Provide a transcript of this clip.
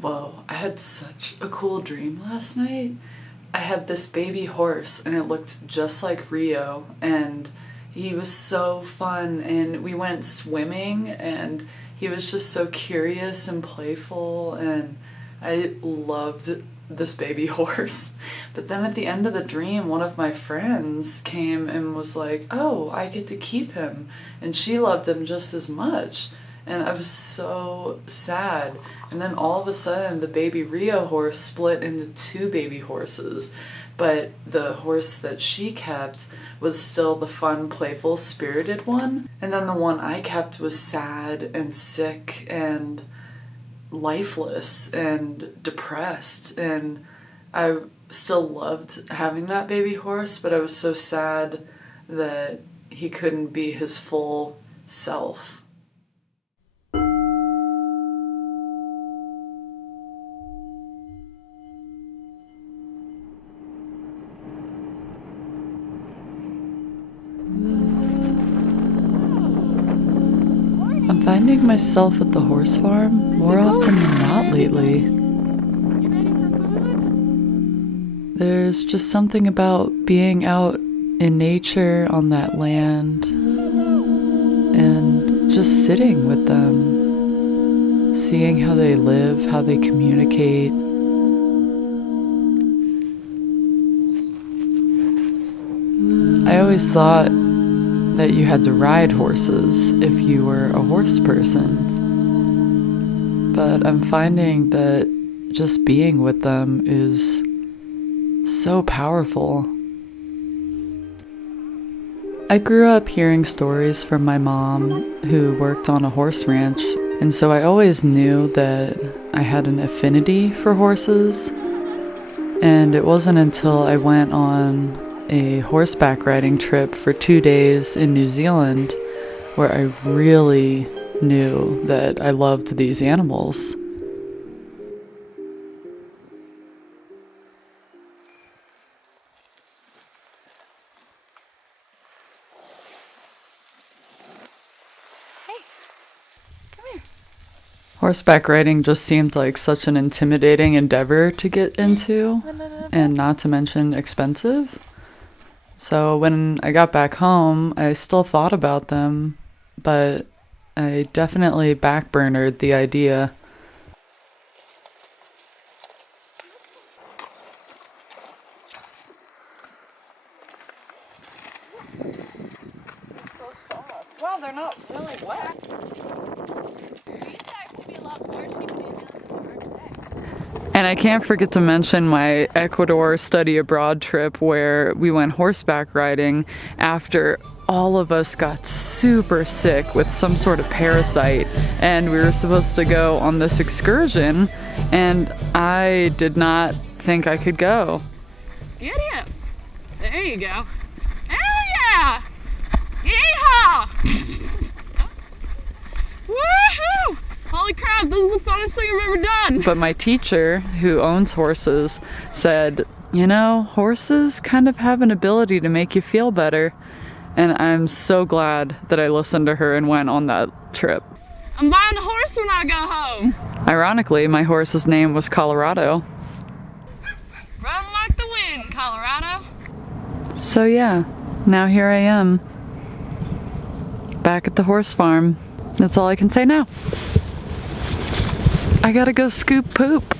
Whoa, I had such a cool dream last night. I had this baby horse and it looked just like Rio, and he was so fun, and we went swimming and he was just so curious and playful, and I loved this baby horse. But then at the end of the dream, one of my friends came and was like, oh, I get to keep him, and she loved him just as much. And I was so sad. And then all of a sudden, the baby Rio horse split into two baby horses. But the horse that she kept was still the fun, playful, spirited one. And then the one I kept was sad and sick and lifeless and depressed. And I still loved having that baby horse, but I was so sad that he couldn't be his full self. I'm finding myself at the horse farm more often than not lately. There's just something about being out in nature on that land and just sitting with them, seeing how they live, how they communicate. I always thought that you had to ride horses if you were a horse person. But I'm finding that just being with them is so powerful. I grew up hearing stories from my mom, who worked on a horse ranch, and so I always knew that I had an affinity for horses. And it wasn't until I went on a horseback riding trip for 2 days in New Zealand where I really knew that I loved these animals. Hey, come here. Horseback riding just seemed like such an intimidating endeavor to get into, and not to mention expensive. So when I got back home, I still thought about them, but I definitely backburnered the idea. They're so soft. Well, they're not really wet. They used to actually be a lot more sheep than And I can't forget to mention my Ecuador study abroad trip where we went horseback riding after all of us got super sick with some sort of parasite, and we were supposed to go on this excursion, and I did not think I could go. Giddy up. There you go. Hell yeah! Yeehaw! Woohoo! Holy crap, this is the funnest thing I've ever done! But my teacher, who owns horses, said, you know, horses kind of have an ability to make you feel better. And I'm so glad that I listened to her and went on that trip. I'm buying a horse when I go home. Ironically, my horse's name was Colorado. Run like the wind, Colorado. So yeah, now here I am, back at the horse farm. That's all I can say now. I gotta go scoop poop.